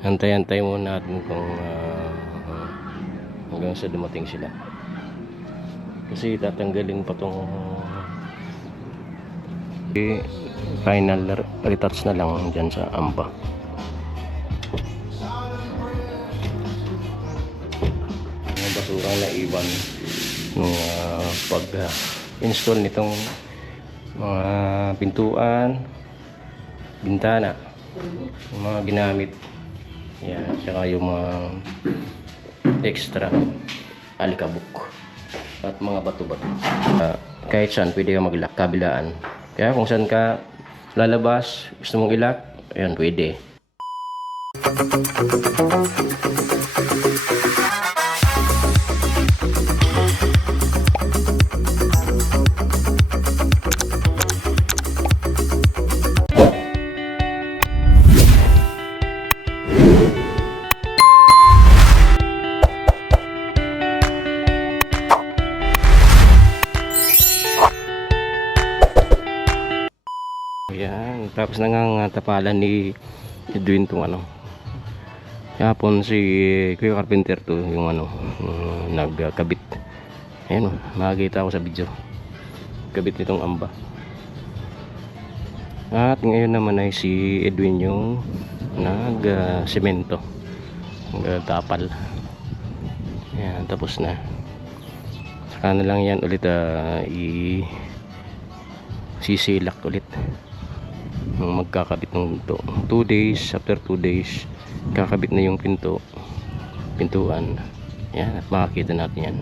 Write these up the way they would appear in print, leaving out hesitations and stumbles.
Antay-antay muna natin kung hanggang sa dumating sila. Kasi tatanggalin pa tong final retouch na lang dyan sa amba. Yung basurang naiwan nung pag install nitong mga pintuan, bintana, yung mga ginamit. Yan, saka yung mga extra alikabok at mga bato-bato. Kahit saan pwede ka mag-lock, kabilaan. Kaya kung saan ka lalabas, gusto mong i-lock, ayan, pwede. Ayan, tapos nangangatapalan ni Edwin itong ano. Kapon si Kuya Carpenter to yung ano, nagkabit. Ayan o, makikita ko sa video. Kabit nitong amba. At ngayon naman ay si Edwin yung nag-semento. Nagtapal. Ayan, tapos na. Saka na lang yan ulit sisilak ulit. Magkakabit ng 2 days, after 2 days kakabit na yung pintuan. Yan, at makakita natin yan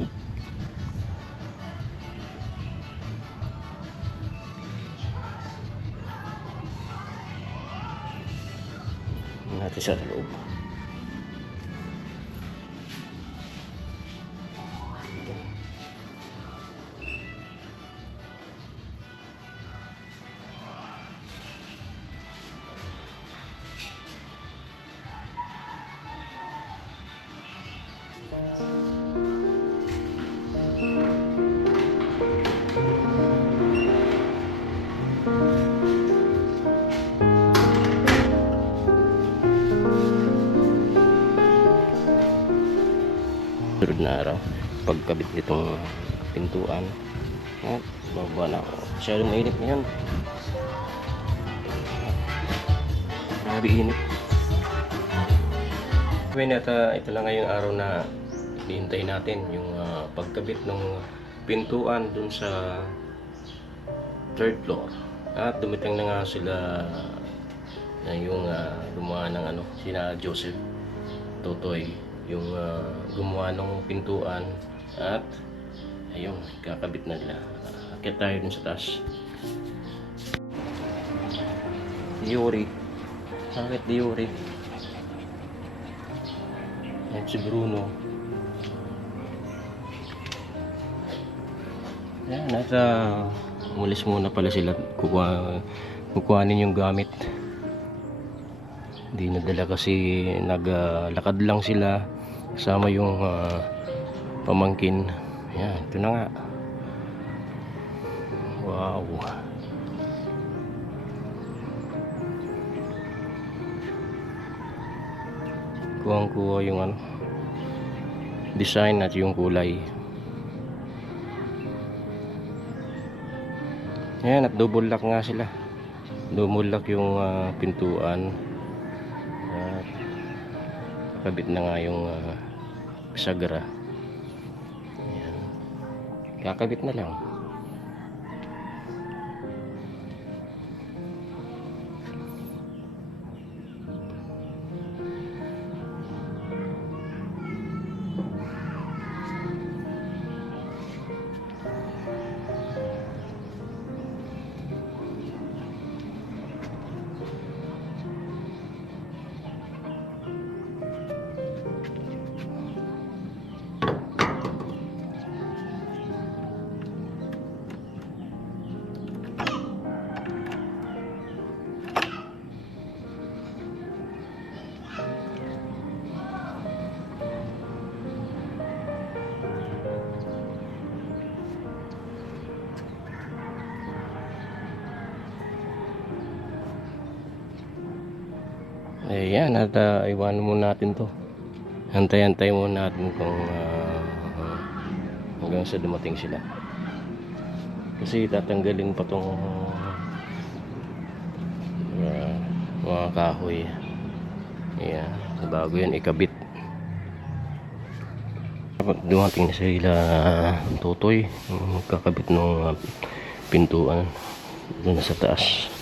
natin sa loob. Sunod na araw, pagkabit nitong pintuan, at bababa na ako. Masyadong mainit ngayon. Grabe init. Ito lang ngayong araw na hihintay natin yung pagkabit ng pintuan dun sa 3rd floor. At dumating na nga sila na yung gumawa ng ano, sina Joseph, Totoy, yung gumawa ng pintuan, at ayun, kakabit na nila. Akit tayo dun sa taas. Yuri, bakit di Yuri? At si Bruno. Yan, nasa umalis muna pala sila, kukuhanin yung gamit. Hindi nadala kasi naglakad lang sila kasama yung pamangkin. Yan, ito na nga. Wow. Kuha yung ano, design at yung kulay. Yan, at double lock nga sila. Double lock yung pintuan. At kakabit na nga yung bisagra. Yan. Kakabit na lang. Ayan, at iwanan muna natin to. Antay-antay muna natin kung hanggang sa dumating sila. Kasi tatanggalin pa tong mga kahoy. Ayan, bago yan ikabit. Dumating na sila Tutoy, magkakabit ng pintuan doon sa taas.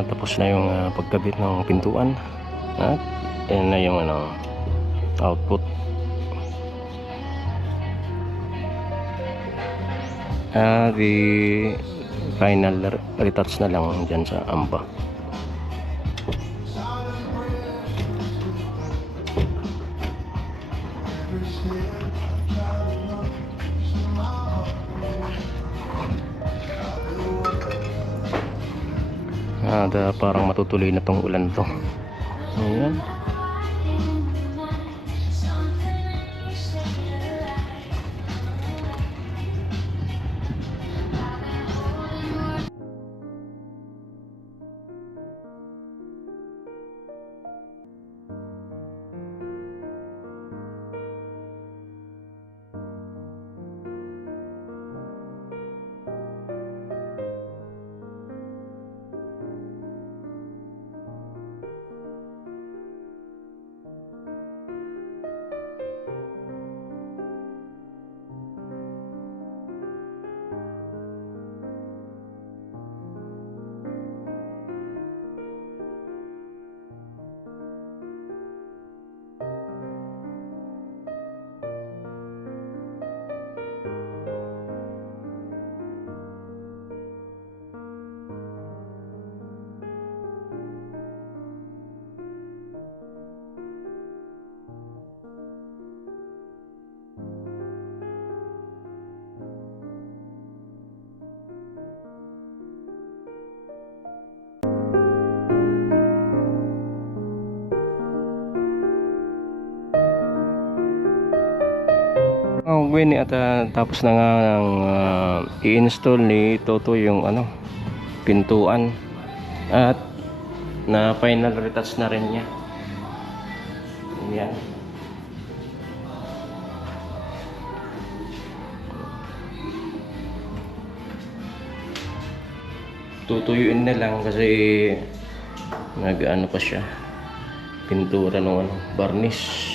Tapos na yung pagkabit ng pintuan at yan na yung output. The final retouch na lang dyan sa amba. Parang matutuloy na tong ulan to. Ayan. Gwen, at tapos na nga ng i-install ni Toto yung pintuan at na final retouch na rin niya. Ayan. Tutuyuin na lang kasi nag-ano pa siya, pintura ng varnish.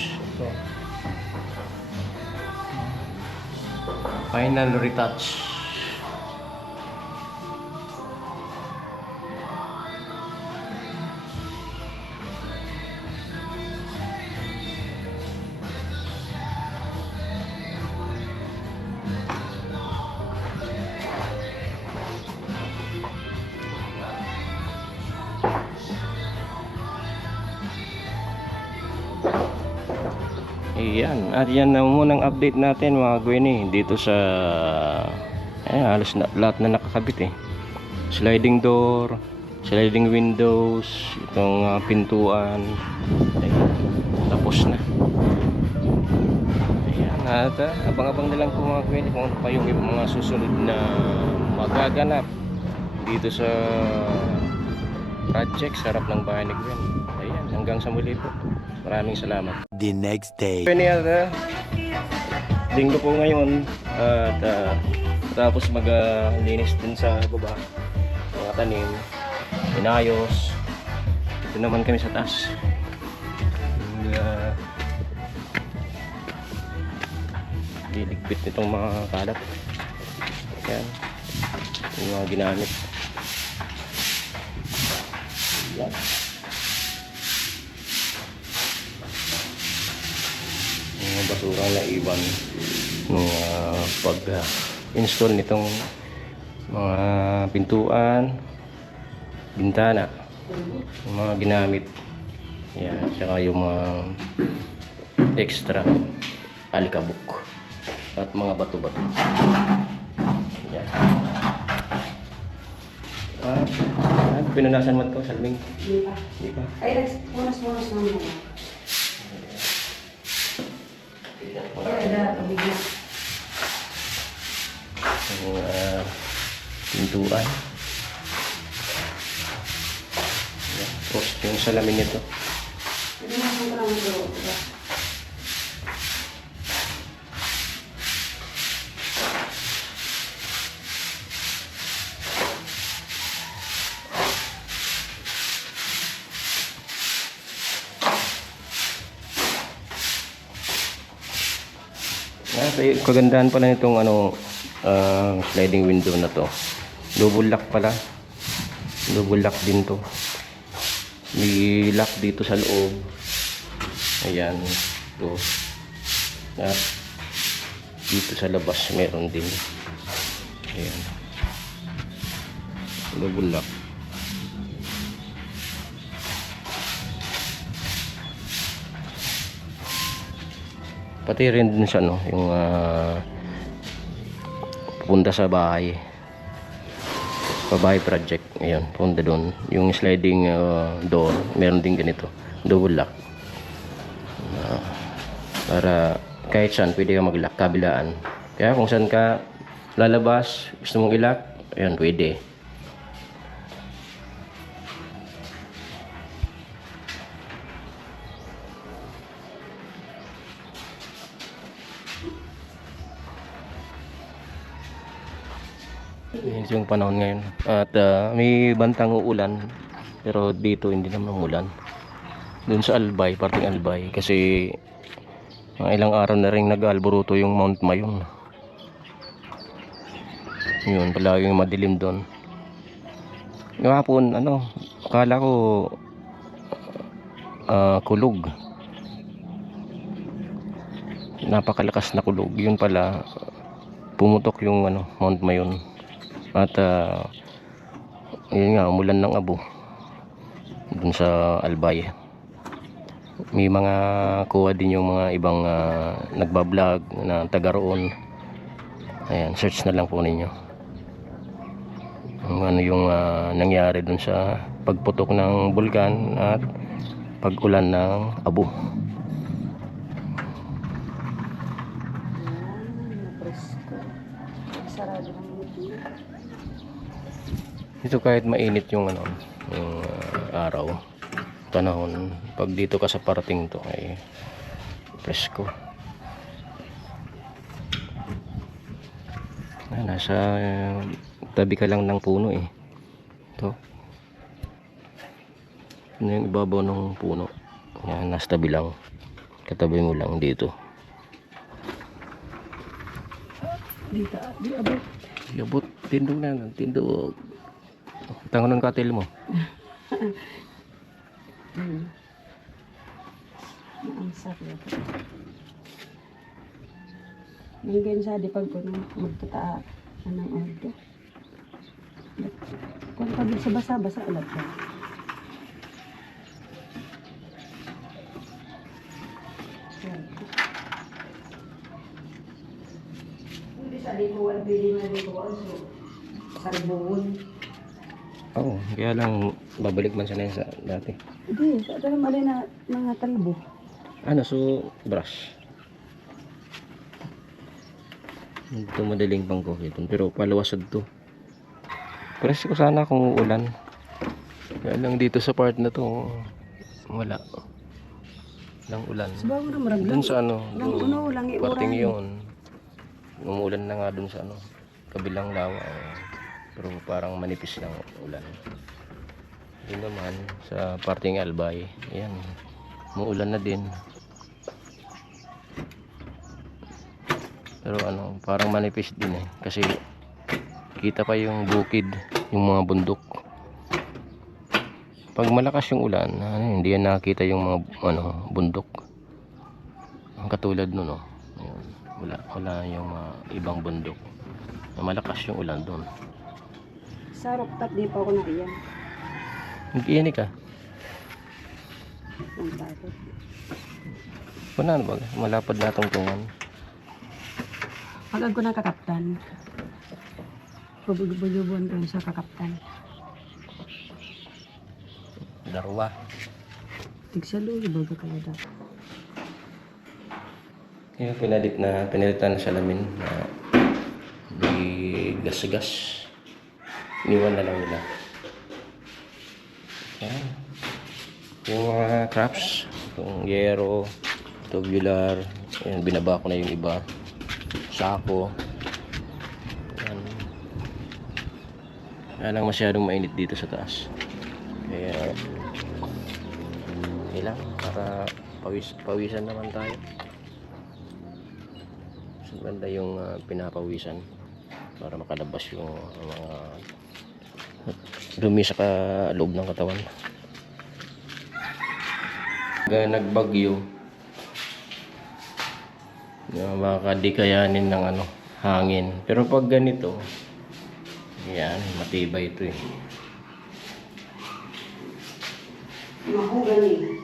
Final retouch. Ayan, at yan na munang update natin mga Gwenny dito sa halos lahat na nakakabit eh. Sliding door, sliding windows, itong pintuan. Ayan, tapos na. Ayan, at abang-abang na lang po mga Gwenny kung ano pa yung mga susunod na magaganap dito sa project sa harap ng bahay ni Gwen. Ayan, hanggang sa muli po. Maraming salamat. The next day. Linggo po ngayon at tapos maglinis din sa baba, mga tanim, inayos. Ito naman kami sa taas. Liligpit nitong mga kalat. Yan, yung mga ginamit. Yan. Yung basurang naiwan nung pag-install nitong mga pintuan, bintana, yung mga ginamit. Yan, saka yung mga extra alikabok at mga bato-bato. Yan. Pinunasan mo ito, Salming? Hindi pa. Ay, punas-punas naman. Yung pintuan. Yan. Tapos yung salamin nito. Pinunasan ko lang ito. Kagandahan pala nitong sliding window na to. Double lock pala. Double lock din to. May lock dito sa loob. Ayan. Ito. At dito sa labas meron din. Ayan. Double lock. Pati rin din sa yung pupunta sa bahay project. Ayan, punta doon. Yung sliding door, meron din ganito, double lock. Para kahit saan pwede ka mag-lock, kabilaan. Kaya kung saan ka lalabas, gusto mong i-lock, ayan, pwede. Yan yung panahon ngayon. At may bantang uulan. Pero dito hindi naman umulan. Doon sa Albay, parting Albay. Kasi ilang araw na rin nag-alboruto yung Mount Mayon. Yun, palaging madilim doon. Yung hapon, akala ko kulog. Napakalakas na kulog. Yun pala, pumutok yung Mount Mayon. At yun nga, umulan ng abo dun sa Albay. May mga kuha din yung mga ibang nagbablog na taga roon. Ayan, search na lang po ninyo ano yung nangyari dun sa pagputok ng bulkan at pag-ulan ng abo. Dito kahit mainit yung yung araw, panahon, pag dito ka sa parating to ay presko. Nasa tabi ka lang ng puno eh. Ito. Ano yung ibabaw ng puno? Yan, nasa tabi lang. Katabi mo lang dito. Dito, di abot. Di abot, tindog na, tindog. Tangon ng katil mo. Ang sakit. Ngayon sa di pag magtataa ng ordo. Kung pag sa basa-basa ulat ka. Yan. wala pwede mo rin ko so sarbon. Oo, kaya lang babalik man sana yun sa dati. Hindi, sa ito naman na mga talbo. Ano, so brush. Ito madaling pang coffee ito, pero paluwasad to. Press ko sana kung uulan. Kaya lang dito sa part na to, wala. Lang ulan. Sabaw mo na maraglang. Dun sa ano, Lang dun, uno, lang parting iuran. yun. Umuulan na nga dun sa ano, kabilang lawa. Pero parang manipis lang ulan. Yun naman, sa parting Albay, ayan, umuulan na din. Pero ano, parang manipis din eh. Kasi kita pa yung bukid, yung mga bundok. Pag malakas yung ulan, hindi yan nakita yung mga ano, bundok. Ang katulad nun, no. Ayun, wala yung ibang bundok. Malakas yung ulan doon. Sa rooftop, di pa ako naiyan. Nag-iini ka? Ang takot. Wala na ba? Malapad na tungtungan. Pag ko na kakaptan, pabugbububuan ko sa kakaptan. Darwa. Tigsalo, ibaga kayo dapat. Yung pinalitan na salamin na di gas-gas. Iniwan na lang nila. Ayan. Yung mga crafts, yung yero, tubular, ayan, binaba ko na yung iba. Sako. Ayan. Kaya lang masyadong mainit dito sa taas. Kaya ilang para pawisan naman tayo. So, ganda yung pinapawisan para makalabas yung mga dumi sa loob ng katawan. Pag nagbagyo, baka di kayanin ng ano, hangin. Pero pag ganito, yan, matibay ito eh. Mahogany.